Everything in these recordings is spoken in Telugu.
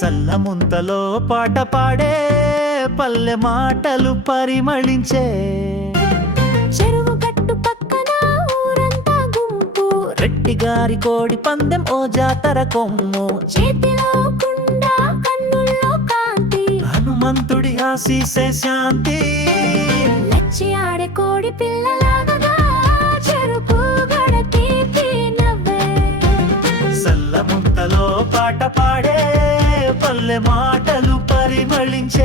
సల్లముంతలో పాట పాడే పల్లె మాటలు పరిమళించే. చెరువు గట్టు పక్కన ఊరంతా గుంపు. రెట్టి గారి కోడి పందెం ఓ జాతర కొమ్ము. చేతిలో కుండ కన్నుల్లో కాంతి. హనుమంతుడి ఆశీసే శాంతి. లచ్చి ఆడే కోడి పిల్లలాగా చెరుకు గడ తీపి నవ్వే. సల్లముంతలో పాట పాడే పల్లె మాటలు పరిమళించే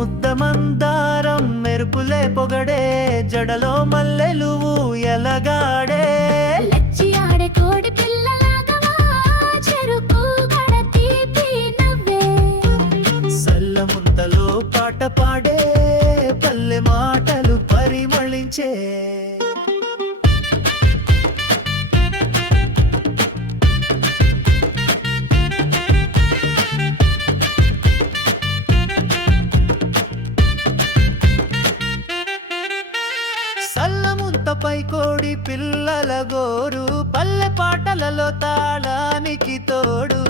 ముద్ద మందారం మెరుపులే పొగడే జడలో మల్లెలు ఎలగాడే. పాట పాడే పల్లె మాటలు పరిమళించే. సల్లముంతపై కోడి పిల్లల గోరు. పల్లె పాటలలో తాళానికి తోడు.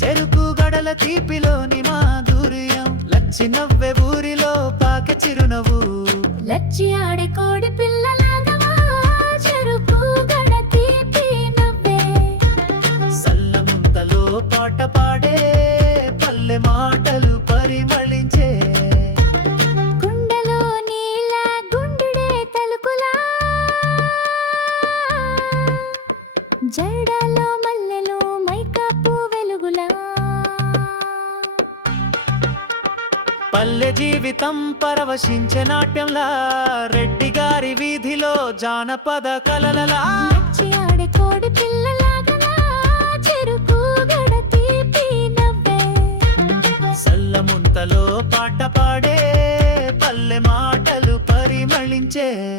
చెరుకు గడల తీపిలోని మాధుర్యం. లచ్చి నవ్వె ఊరిలో పాక చిరునవ్వు. లచ్చి ఆడే కోడి చెరుకు గడ తీపి నవ్వే. సల్లముంతలో పాట పాడే పల్లె మాటలు పరిమళించే పల్లె జీవితం పరవశించే నాట్యంలా. రెడ్డి గారి వీధిలో జానపద కలలలా. కోడి సల్లముంతలో పాట పాడే. పల్లె మాటలు పరిమళించే.